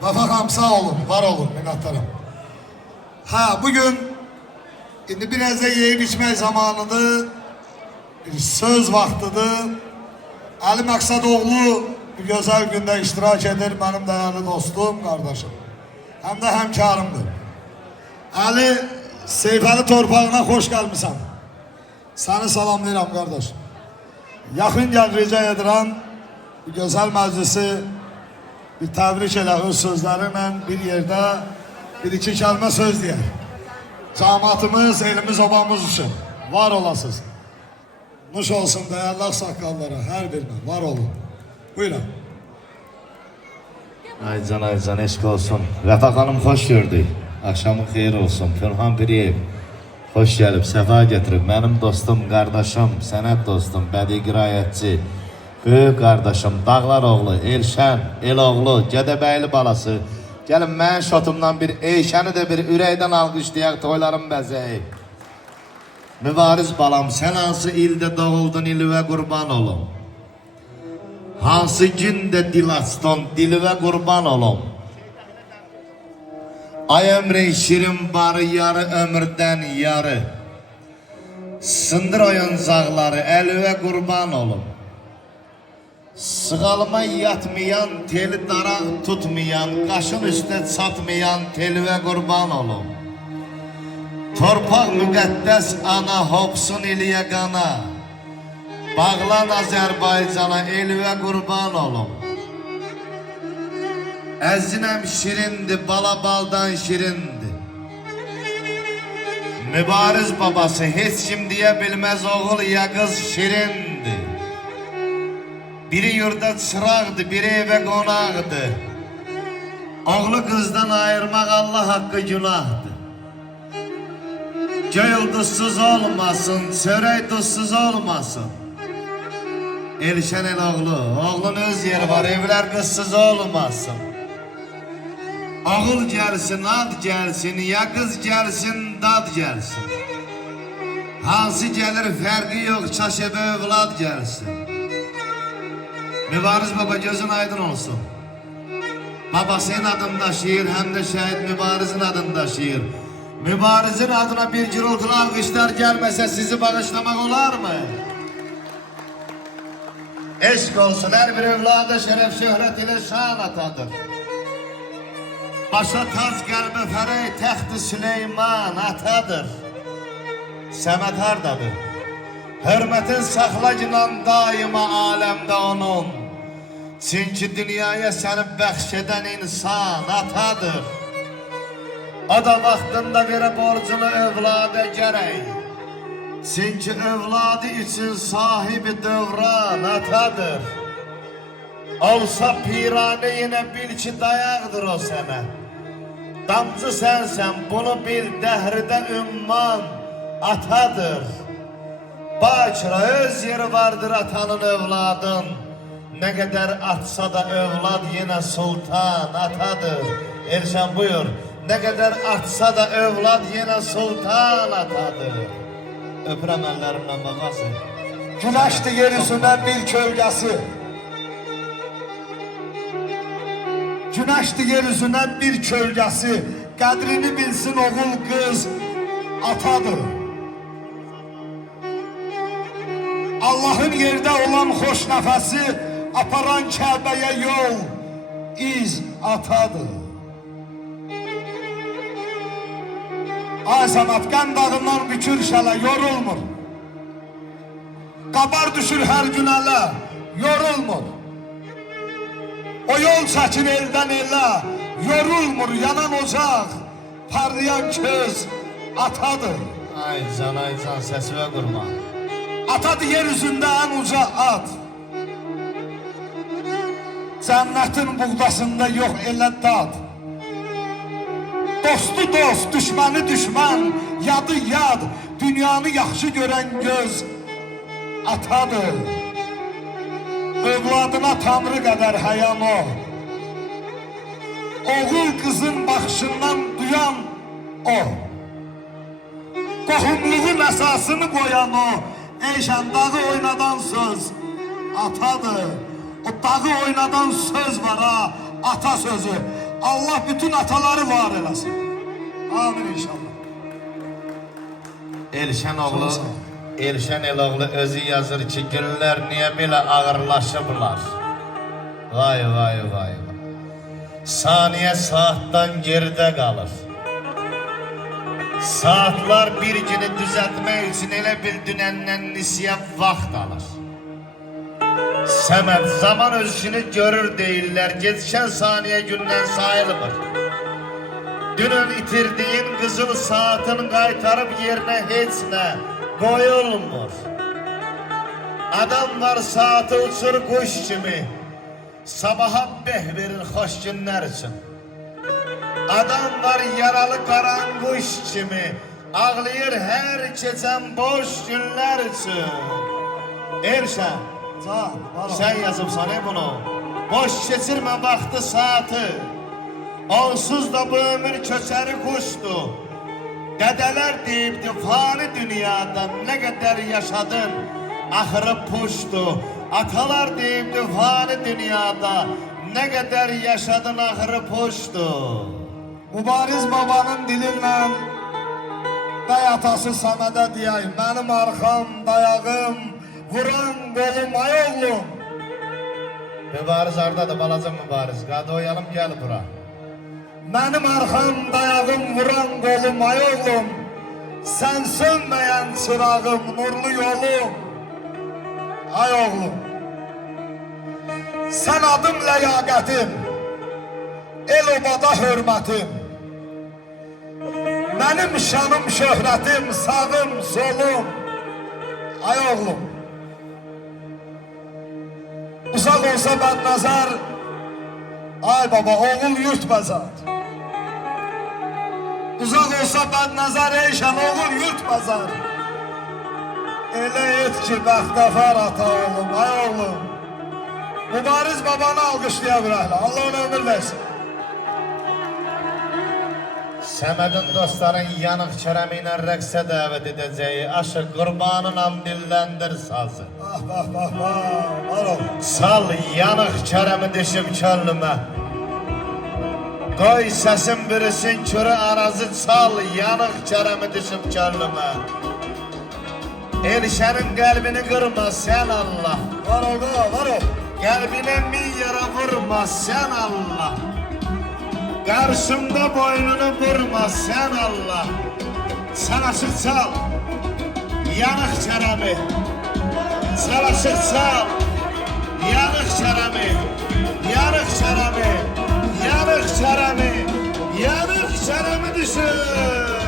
Vafakam sağ olun, var olun, minnettarım. Bugün indi biraz da yiyip içmek zamanıdır. Bir söz vaktidir. Ali Maksadoğlu bu güzel günde iştirak edir benim değerli dostum, kardeşim. Hem de hemkarımdır. Ali, Seyfeli torpağına hoş gelmişsin. Seni salamlayıram kardeş. Yakın gel rica edirəm bu güzel meclisi bir təbrik elə öz sözleriyle bir yerde bir iki kelime söz diyer. Cemaatimiz, elimiz obamız için var olasınız. Nuş olsun değerli aksakallara, her birine var olun. Buyurun. Aycan eşk olsun. Vəfa xanım hoş gördük. Akşamın xeyir olsun. Pürhan Piriyev hoş gelip sefa getirip benim dostum, kardeşim, sənət dostum, bədii qirayətçi, böyük kardeşim, Dağlar oğlu, Elşən, Eloğlu, Gədəbəyli balası. Gelin mən şotumdan bir Eyşəni de bir ürəkdən alqışlayaq, toylarım bəzəyik. Mübariz balam, sən hansı ildə doğuldun, ilivə qurban olum. Hansı gündə dil açdın, dilivə qurban olum. Ay ömrü şirin barı, yarı ömürdən yarı. Sındır oyuncaqları, əlivə qurban olum. Sığalıma yatmayan, teli daraq tutmayan, qaşın üstə çatmayan telivə qurban olum. Torpaq müqəddəs ana, hopsun iliyə qana. Bağlan Azərbaycana, elivə qurban olum. Əzinəm şirindi, bala baldan şirindi. Mübariz babası heç kim deyə bilməz, oğul ya qız şirindi. Biri yurda çıraqdı, biri evə qonaqdı. Oğlu qızdan ayırmaq Allah haqqı günahdır. Göy duzsuz olmasın, çörək duzsuz olmasın. Elşən Eloğlu, oğlun öz yeri var, evlər qızsız olmasın. Oğul gəlsin, ad gəlsin, ya qız gəlsin, dad gəlsin. Hansı gəlir fərqi yox, çaş evə övlad gəlsin. Mübariz baba gözün aydın olsun. Baba senin adın daşıyır, hem de şehit Mübariz'in adını daşıyır. Mübariz'in adına bir gürültülü alkışlar gelmese sizi bağışlamak olar mı? Eşk olsun, her bir evladı şeref şöhret ile şan atadır. Başa taz qəlbə fərey təxti Süleyman atadır. Səməd hardadır? Hürmətin saxla günan daima aləmdə onun. Çünki dünyaya səni bəxş edən insan atadır. O da vaxtında verə borcunu övlada gərək. Çünki övladı üçün sahibi dövran atadır. Olsa pirane yine bil ki dayaqdır o sənə. Damcı sənsən, bunu bil, dəhrdə ümman atadır. Bakıra öz yeri vardır atanın övladın. Ne kadar atsa da övlad yine sultan atadır. Erşan buyur. Ne kadar atsa da övlad yine sultan atadır. Öpürəm əllərimlə babası. Güneşti yeryüzünden bir kölgesi. Güneşti yeryüzünden bir kölgesi. Kadrini bilsin oğul kız atadır. Allah'ın yerde olan hoş nefesi aparan Kəbəyə yol iz atadır. Ay Səməd, qən dağından bükür şələ, yorulmur. Qabar düşür hər gün ələ, yorulmur. O yol çəkir eldən elə, yorulmur. Yanan ocaq, parlayan köz atadır. Aycan səsivə qurma. Atadır yeryüzündə ən uca at. Cənnətin buğdasında yox elə dad. Dostu dost, düşməni düşmən, yadı yad. Dünyanı yaxşı görən göz atadır. Övladına tanrı qədər həyam o. Oğul qızın baxışından duyan o. Qohumluğun əsasını qoyan o. Eyşən dağı oynadan söz atadır. O dağı oynadan söz var ha, ata sözü. Allah bütün ataları var eləsin. Amin inşallah. Elşən oğlu, Çok sağ ol. Elşən Eloğlu özü yazır ki, günlər niyə belə ağırlaşıblar? Vay vay vay vay. Saniye saattan geride kalır. Saatlar bir günü düzeltmek için elə bil dünəndən nisiyə vaxt alır. Səməd zaman özünü görür deyirlər, geçən saniye gündən sayılmır. Dünün itirdiğin kızıl saatin qaytarıb yerinə heç nə qoyulmur. Adam var saati uçur kuş kimi, sabaha beh verir xoş günlər üçün. Adam var yaralı qaranquş kimi, ağlayır hər keçən boş günlər üçün. Elşən, Can, var ol. sen yazıbsan bunu. Boş geçirme vaxtı saati. Onsuz da bu ömür köçəri kuştu. Dedeler deyibdi fani dünyada ne kadar yaşadın, ahırı puştu. Atalar deyibdi fani dünyada ne kadar yaşadın, ahırı puştu. Mübariz babanın dilinlə Bəy atası Səmədə deyəyim, mənim arxam, dayağım, vuran qolum, ay oğlum. Mübariz ardadır, balaca mübariz. Qadı oyalım, gel bura. Mənim arxam, dayağım, vuran qolum, ay oğlum. Sən sönməyən çırağım, nurlu yolum, ay oğlum. Sən adım ləyaqətim, el obada hörmətim. Mənim şanım, şöhrətim, sağım, solum, ay oğlum. Uzaq olsa bədnəzər, ay baba, oğul yurt bəzər. Uzaq olsa bədnəzər, eyşən, oğul yurt bəzər. Elə et ki, bəxtəfər ata oğlum, ay oğlum. Mübariz babanı alqışlaya biləklə, Allah ona ömür versin. Səmədin dostların yanıq çərəmi ilə rəqsə dəvət edəcəyi aşıq qurbanınam dilləndir sazı. Ah, bah, bah, bah, var ol. Sal yanıq çərəmi düşüb könlümə. Qoy səsim bürüsün körü arazı, çal yanıq çərəmi düşüb könlümə. Elşənin qəlbini qırma sən Allah. Var ol, var ol. Qəlbinə min yara vurma sən Allah. Karşımda boynunu vurma sen Allah. Sen aşık çal, yanık çərəmi. Sen aşık çal, yanık çərəmi. Yanık çərəmi, yanık çərəmi. Yanık çərəmi düşür.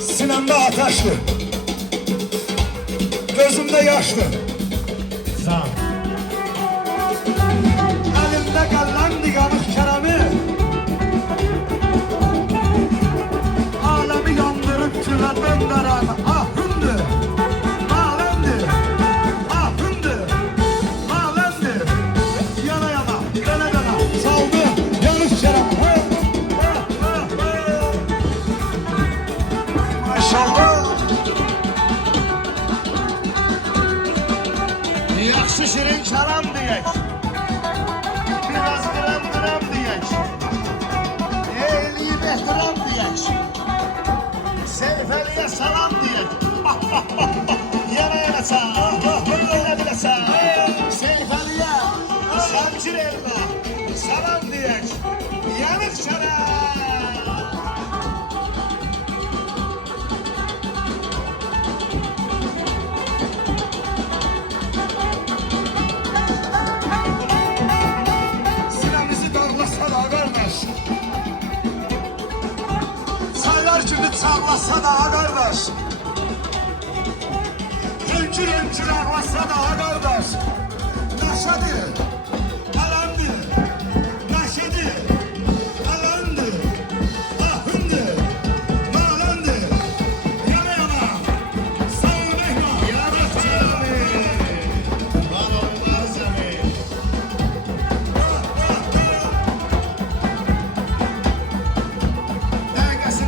Sinemde ateşli, gözümde yaşlı. Sağ. Elimde kallandı yanık keremi. Alemi yandırıp tüve döndüren ahımdı. Malemdi, ahımdı, malemdi. Yana yana, döne döne, saldı yanık kerem. Maşallah. Yaxşı şirin kəlam deyək. Biraz qram deyək. Eləyib ehtiram deyək. Seyfəliyə salam deyək. Yana yana sağ. Yana bilə sağ. Seyfəliyə, Şamçır elinə salam deyək. Yanıq çərəm. Ağlasa da ha kardeş. Hünkür hünkür ağlasa da ha kardeş. Neşedir.